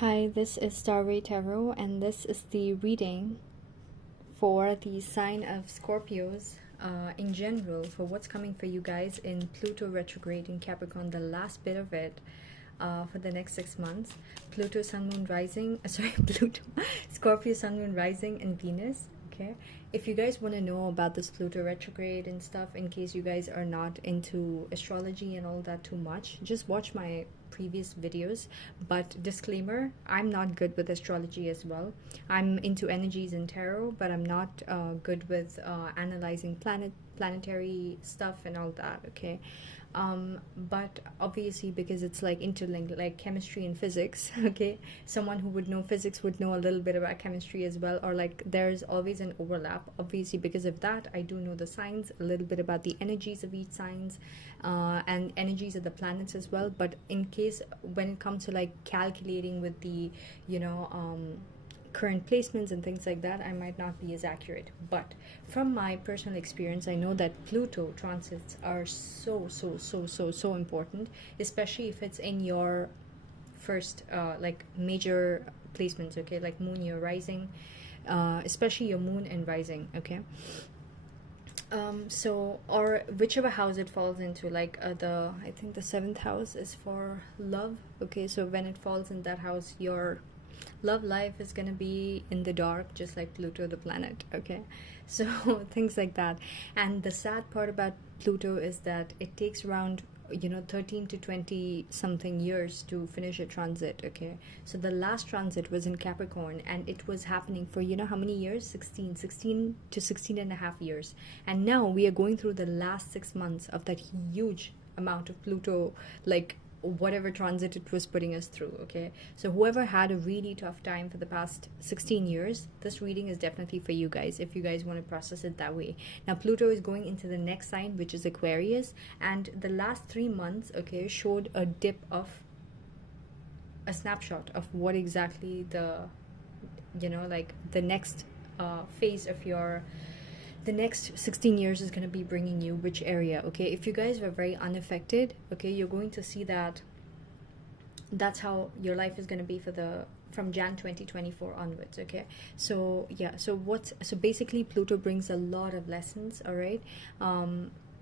Hi, this is Starry Tarot, and this is the reading for the sign of Scorpios in general, for what's coming for you guys in Pluto retrograde in Capricorn, the last bit of it for the next 6 months. Pluto, Sun, Moon, Rising, Pluto, Scorpio, Sun, Moon, Rising, and Venus. Okay, if you guys want to know about this Pluto retrograde and stuff, in case you guys are not into astrology and all that too much, just watch my previous videos. But disclaimer, I'm not good with astrology as well. I'm into energies and tarot, but I'm not good with analyzing planetary stuff and all that. Okay, but obviously, because it's like interlinked, like chemistry and physics, okay, someone who would know physics would know a little bit about chemistry as well, or like there's always an overlap. Obviously, because of that, I do know the signs, a little bit about the energies of each signs, and energies of the planets as well. But in case when it comes to like calculating with the current placements and things like that, I might not be as accurate. But from my personal experience, I know that Pluto transits are so important, especially if it's in your first like major placements, okay, like moon, your rising, especially your moon and rising, okay. So, or whichever house it falls into, like I think the 7th house is for love, okay. So when it falls in that house, your love life is gonna be in the dark, just like Pluto the planet, okay. So things like that. And the sad part about Pluto is that it takes around 13 to 20 something years to finish a transit, okay. So the last transit was in Capricorn, and it was happening for how many years, 16 to 16 and a half years. And now we are going through the last 6 months of that huge amount of Pluto, like whatever transit it was putting us through, okay. So whoever had a really tough time for the past 16 years, this reading is definitely for you guys, if you guys want to process it that way. Now Pluto is going into the next sign, which is Aquarius, and the last 3 months, okay, showed a dip of a snapshot of what exactly the like the next phase of your the next 16 years is going to be bringing you, which area, okay. If you guys were very unaffected, okay, you're going to see that that's how your life is going to be for the from Jan 2024 onwards, okay. So yeah, so basically Pluto brings a lot of lessons, all right.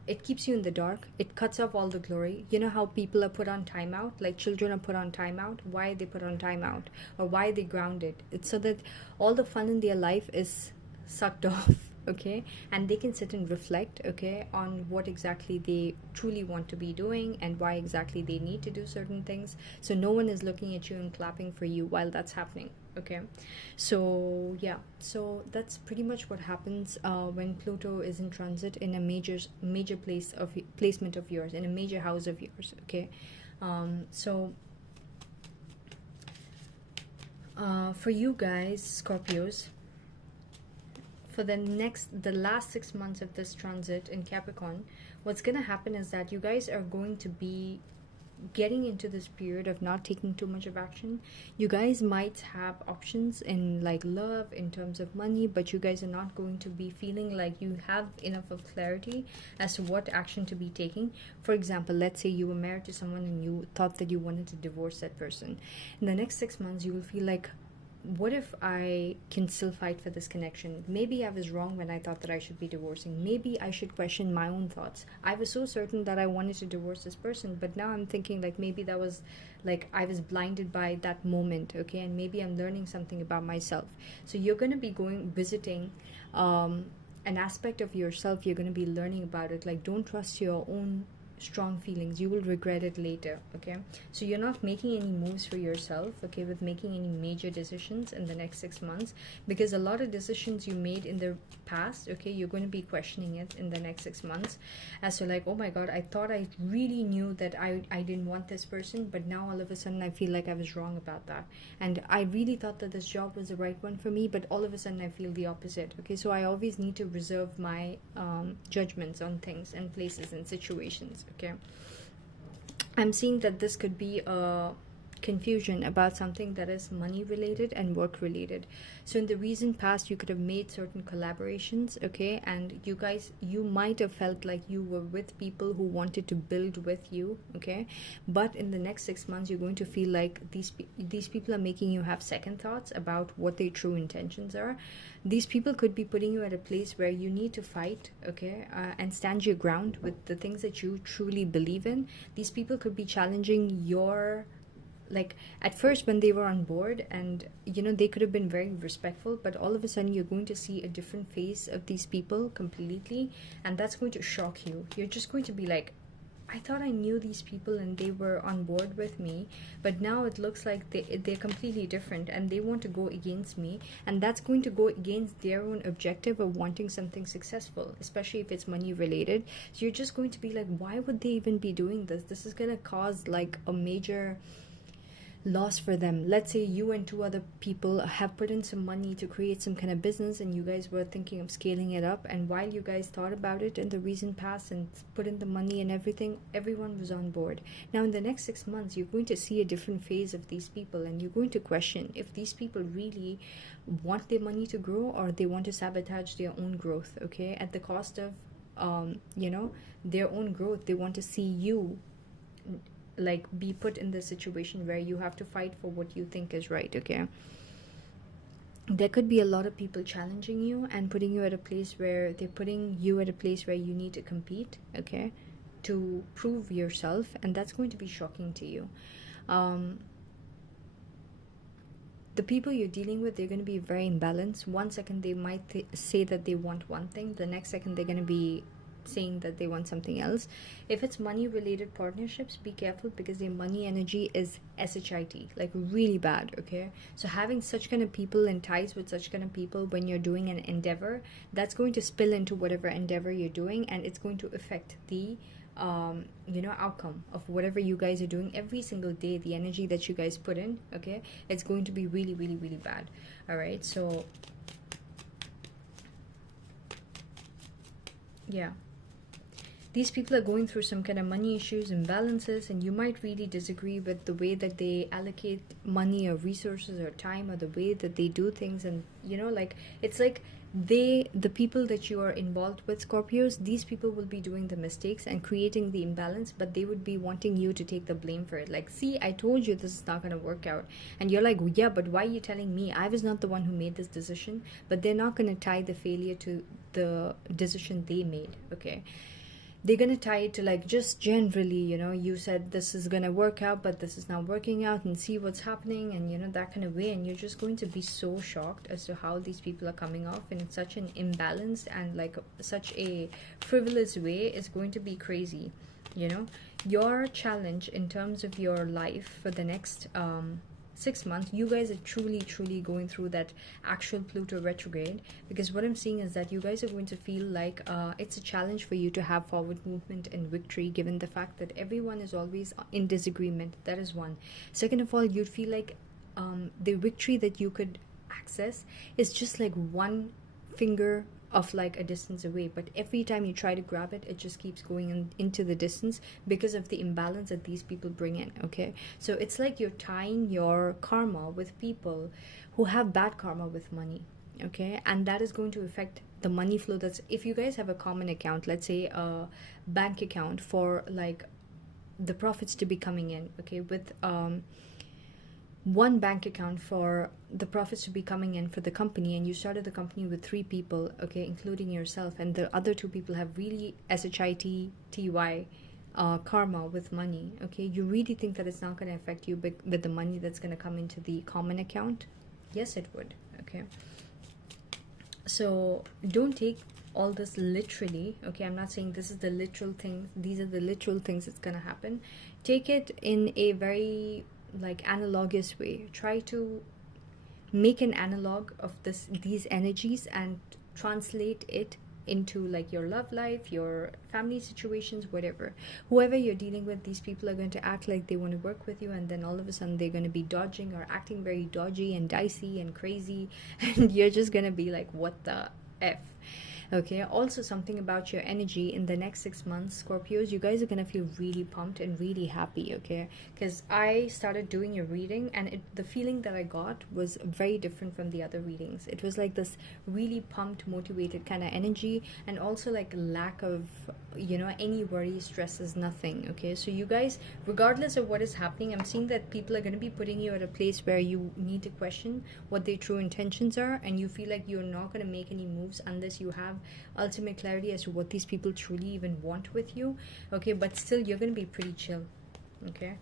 It keeps you in the dark. It cuts off all the glory. You know how people are put on timeout, like children are put on timeout. Why they put on timeout, or why they grounded? It's so that all the fun in their life is sucked off, okay, and they can sit and reflect, okay, on what exactly they truly want to be doing and why exactly they need to do certain things. So no one is looking at you and clapping for you while that's happening, okay. So yeah, so that's pretty much what happens when Pluto is in transit in a major placement of yours, in a major house of yours, okay. So for you guys, Scorpios, for the last 6 months of this transit in Capricorn, what's going to happen is that you guys are going to be getting into this period of not taking too much of action. You guys might have options in like love, in terms of money, but you guys are not going to be feeling like you have enough of clarity as to what action to be taking. For example, let's say you were married to someone and you thought that you wanted to divorce that person. In the next 6 months, you will feel like, what if I can still fight for this connection? Maybe I was wrong when I thought that I should be divorcing. Maybe I should question my own thoughts. I was so certain that I wanted to divorce this person, but now I'm thinking like maybe that was like I was blinded by that moment, okay, and maybe I'm learning something about myself. So you're going to be visiting an aspect of yourself. You're going to be learning about it. Like, don't trust your own strong feelings. You will regret it later, okay. So you're not making any moves for yourself, okay, with making any major decisions in the next 6 months, because a lot of decisions you made in the past, okay, you're going to be questioning it in the next 6 months as to like, oh my god, I thought I really knew that I didn't want this person, but now all of a sudden I feel like I was wrong about that, and I really thought that this job was the right one for me, but all of a sudden I feel the opposite, okay. So I always need to reserve my judgments on things and places and situations, okay. I'm seeing that this could be a confusion about something that is money related and work related. So in the recent past, you could have made certain collaborations, okay, and you might have felt like you were with people who wanted to build with you, okay, but in the next 6 months you're going to feel like these people are making you have second thoughts about what their true intentions are. These people could be putting you at a place where you need to fight, okay, and stand your ground with the things that you truly believe in. These people could be challenging your, like, at first when they were on board, and they could have been very respectful, but all of a sudden you're going to see a different face of these people completely, and that's going to shock you. You're just going to be like, I thought I knew these people and they were on board with me, but now it looks like they're completely different and they want to go against me, and that's going to go against their own objective of wanting something successful, especially if it's money related. So you're just going to be like, why would they even be doing this? This is going to cause like a major loss for them. Let's say you and two other people have put in some money to create some kind of business, and you guys were thinking of scaling it up, and while you guys thought about it in the recent past and put in the money and everything, everyone was on board. Now in the next 6 months you're going to see a different phase of these people, and you're going to question if these people really want their money to grow or they want to sabotage their own growth, okay, at the cost of their own growth. They want to see you like be put in the situation where you have to fight for what you think is right, okay. There could be a lot of people challenging you and putting you at a place where they're putting you at a place where you need to compete, okay, to prove yourself, and that's going to be shocking to you. The people you're dealing with, they're going to be very imbalanced. One second they might say that they want one thing, the next second they're going to be saying that they want something else. If it's money related partnerships, be careful, because their money energy is shit, like really bad, okay. So having such kind of people and ties with such kind of people when you're doing an endeavor, that's going to spill into whatever endeavor you're doing, and it's going to affect the outcome of whatever you guys are doing every single day. The energy that you guys put in, okay, it's going to be really, really, really bad. All right, so yeah, these people are going through some kind of money issues, imbalances, and you might really disagree with the way that they allocate money or resources or time, or the way that they do things. And it's like the people that you are involved with, Scorpios, these people will be doing the mistakes and creating the imbalance, but they would be wanting you to take the blame for it. Like, see, I told you this is not going to work out, and you're like, yeah, but why are you telling me? I was not the one who made this decision. But they're not going to tie the failure to the decision they made, okay. They're going to tie it to, like, just generally, you said this is going to work out, but this is not working out, and see what's happening, and that kind of way. And you're just going to be so shocked as to how these people are coming off in such an imbalanced and like such a frivolous way. Is going to be crazy. Your challenge in terms of your life for the next 6 months, you guys are truly going through that actual Pluto retrograde, because what I'm seeing is that you guys are going to feel like it's a challenge for you to have forward movement and victory, given the fact that everyone is always in disagreement. That is one. Second of all, you'd feel like the victory that you could access is just like one finger of like a distance away, but every time you try to grab it, it just keeps going into the distance because of the imbalance that these people bring in, okay. So it's like you're tying your karma with people who have bad karma with money, okay, and that is going to affect the money flow. That's if you guys have a common account, let's say a bank account for like the profits to be coming in, okay, with one bank account for the profits to be coming in for the company, and you started the company with 3 people, okay, including yourself, and the other 2 people have really shitty karma with money, okay. You really think that it's not going to affect you with the money that's going to come into the common account? Yes, it would, okay. So don't take all this literally, okay. I'm not saying this is the literal thing, these are the literal things that's going to happen. Take it in a very like analogous way. Try to make an analog of these energies and translate it into like your love life, your family situations, whatever. Whoever you're dealing with, these people are going to act like they want to work with you, and then all of a sudden they're going to be dodging or acting very dodgy and dicey and crazy, and you're just going to be like, what the F? Okay, also something about your energy in the next 6 months, Scorpios, you guys are gonna feel really pumped and really happy, okay? Because I started doing your reading, and the feeling that I got was very different from the other readings. It was like this really pumped, motivated kind of energy, and also like lack of, any worry, stresses, nothing, okay? So you guys, regardless of what is happening, I'm seeing that people are going to be putting you at a place where you need to question what their true intentions are, and you feel like you're not going to make any moves unless you have ultimate clarity as to what these people truly even want with you, okay? But still, you're going to be pretty chill, okay?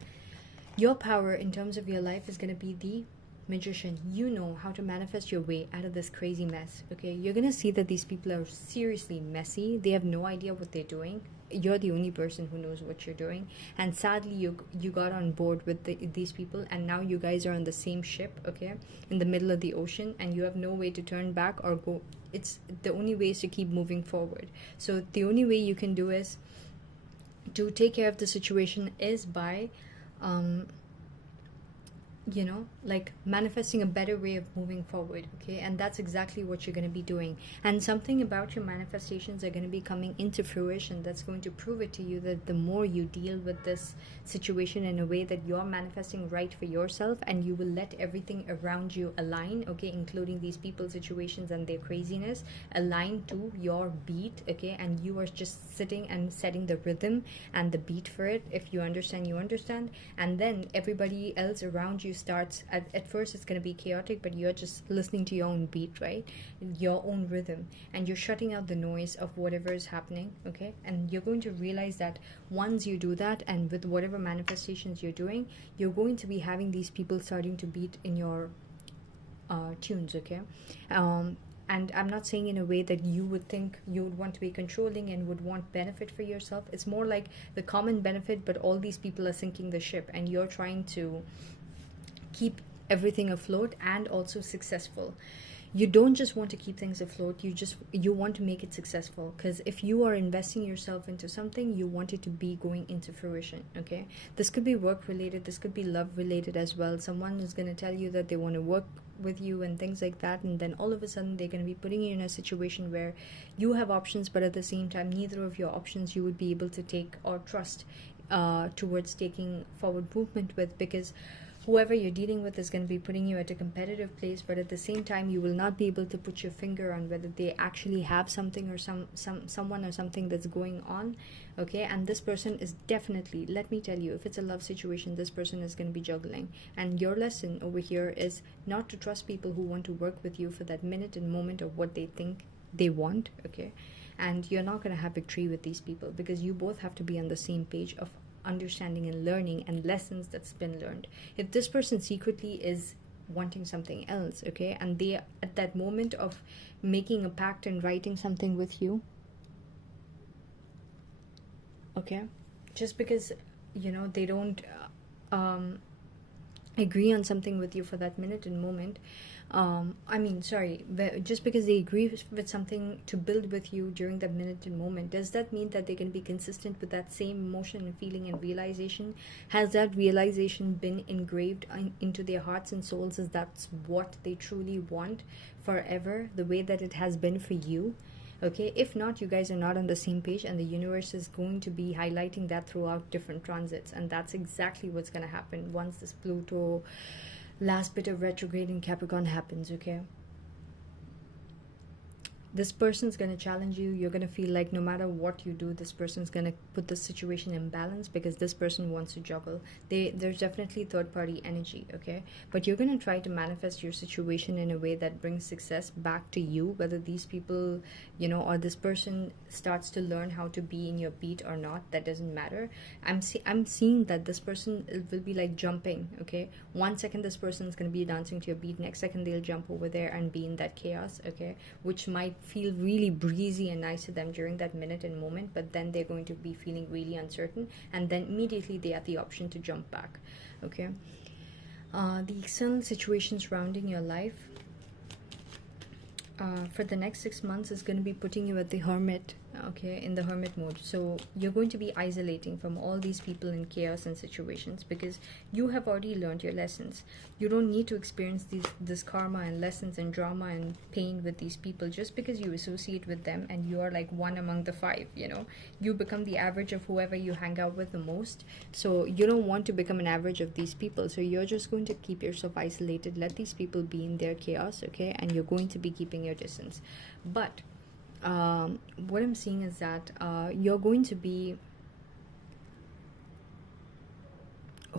Your power in terms of your life is going to be the Magician. You know how to manifest your way out of this crazy mess, okay? You're going to see that these people are seriously messy. They have no idea what they're doing. You're the only person who knows what you're doing, and sadly you got on board with these people, and now you guys are on the same ship, okay, in the middle of the ocean, and you have no way to turn back or go. It's the only way is to keep moving forward. So the only way you can do is to take care of the situation is by like manifesting a better way of moving forward, okay? And that's exactly what you're going to be doing. And something about your manifestations are going to be coming into fruition that's going to prove it to you that the more you deal with this situation in a way that you're manifesting right for yourself, and you will let everything around you align, okay, including these people, situations, and their craziness, align to your beat, okay? And you are just sitting and setting the rhythm and the beat for it. If you understand, you understand. And then everybody else around you starts at first it's going to be chaotic, but you're just listening to your own beat, right, your own rhythm, and you're shutting out the noise of whatever is happening, okay? And you're going to realize that once you do that, and with whatever manifestations you're doing, you're going to be having these people starting to beat in your tunes, okay? And I'm not saying in a way that you would think you would want to be controlling and would want benefit for yourself. It's more like the common benefit, but all these people are sinking the ship, and you're trying to keep everything afloat and also successful. You don't just want to keep things afloat, you want to make it successful, because if you are investing yourself into something, you want it to be going into fruition, okay? This could be work related, this could be love related as well. Someone is going to tell you that they want to work with you and things like that, and then all of a sudden they're going to be putting you in a situation where you have options, but at the same time neither of your options you would be able to take or trust towards taking forward movement with, because whoever you're dealing with is going to be putting you at a competitive place, but at the same time you will not be able to put your finger on whether they actually have something or someone or something that's going on, okay? And this person is definitely, let me tell you, if it's a love situation, this person is going to be juggling. And your lesson over here is not to trust people who want to work with you for that minute and moment of what they think they want, okay? And you're not going to have victory with these people, because you both have to be on the same page of understanding and learning and lessons that's been learned. If this person secretly is wanting something else, okay, and they at that moment of making a pact and writing something with you, okay, just because they don't agree on something with you for that minute and moment, just because they agree with something to build with you during that minute and moment, does that mean that they can be consistent with that same emotion and feeling and realization? Has that realization been engraved into their hearts and souls? Is that's what they truly want forever, the way that it has been for you? Okay, if not, you guys are not on the same page, and the universe is going to be highlighting that throughout different transits, and that's exactly what's going to happen once this Pluto last bit of retrograde in Capricorn happens, okay? This person's going to challenge you. You're going to feel like no matter what you do, this person's going to put the situation in balance, because this person wants to juggle. There's definitely third-party energy, okay? But you're going to try to manifest your situation in a way that brings success back to you, whether these people, or this person starts to learn how to be in your beat or not, that doesn't matter. I'm seeing that this person will be like jumping, okay? 1 second this person's going to be dancing to your beat, next second they'll jump over there and be in that chaos, okay? Which might feel really breezy and nice to them during that minute and moment, but then they're going to be feeling really uncertain, and then immediately they have the option to jump back, okay? The external situation surrounding your life for the next 6 months is going to be putting you at the Hermit okay, in the hermit mode. So you're going to be isolating from all these people in chaos and situations, because you have already learned your lessons. You don't need to experience this karma and lessons and drama and pain with these people just because you associate with them and you are like one among the five, you know. You become the average of whoever you hang out with the most. So you don't want to become an average of these people. So you're just going to keep yourself isolated, let these people be in their chaos, okay, and you're going to be keeping your distance. But what I'm seeing is that you're going to be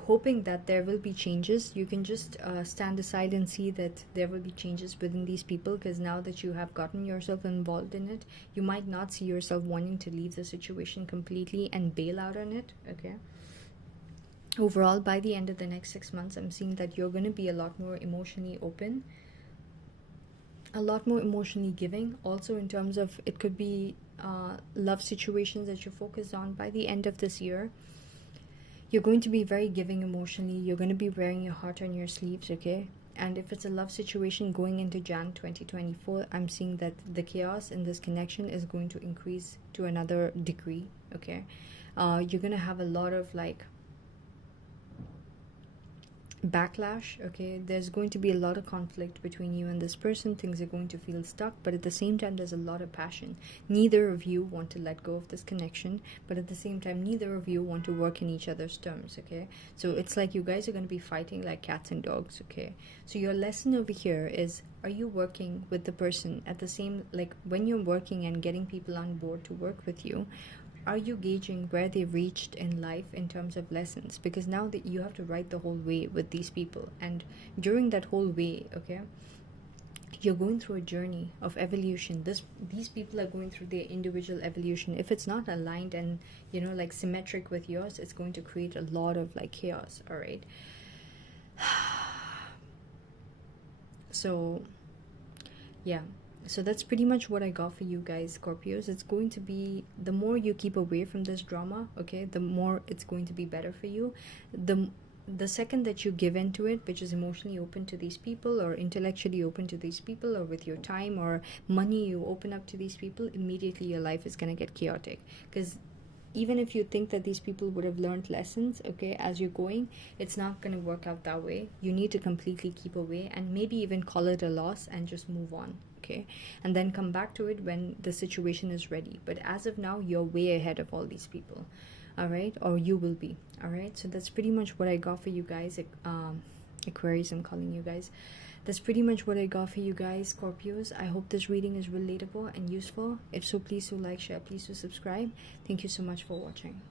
hoping that there will be changes. You can just stand aside and see that there will be changes within these people, because now that you have gotten yourself involved in it, you might not see yourself wanting to leave the situation completely and bail out on it, okay. Overall, by the end of the next 6 months, I'm seeing that you're going to be a lot more emotionally open, a lot more emotionally giving. Also, in terms of, it could be love situations that you focus on. By the end of this year, you're going to be very giving emotionally. You're going to be wearing your heart on your sleeves, okay. And if it's a love situation going into Jan 2024, I'm seeing that the chaos in this connection is going to increase to another degree, okay. You're going to have a lot of like backlash, okay. There's going to be a lot of conflict between you and this person. Things are going to feel stuck, but at the same time there's a lot of passion. Neither of you want to let go of this connection, but at the same time neither of you want to work in each other's terms, okay. So it's like you guys are going to be fighting like cats and dogs, okay. So your lesson over here is, are you working with the person at the same, like when you're working and getting people on board to work with you, are you gauging where they reached in life in terms of lessons? Because now that you have to ride the whole way with these people, and during that whole way, okay, you're going through a journey of evolution. These people are going through their individual evolution. If it's not aligned and, you know, like symmetric with yours, it's going to create a lot of like chaos, all right. So yeah, so that's pretty much what I got for you guys, Scorpios. It's going to be, the more you keep away from this drama, okay, the more it's going to be better for you. The second that you give into it, which is emotionally open to these people or intellectually open to these people, or with your time or money you open up to these people, immediately your life is going to get chaotic. Because even if you think that these people would have learned lessons, okay, as you're going, it's not going to work out that way. You need to completely keep away and maybe even call it a loss and just move on, okay, and then come back to it when the situation is ready. But as of now, you're way ahead of all these people, all right, or you will be, all right. So that's pretty much what I got for you guys, Aquarius, I'm calling you guys. That's pretty much what I got for you guys, Scorpios. I hope this reading is relatable and useful. If so, please do like, share, please do subscribe. Thank you so much for watching.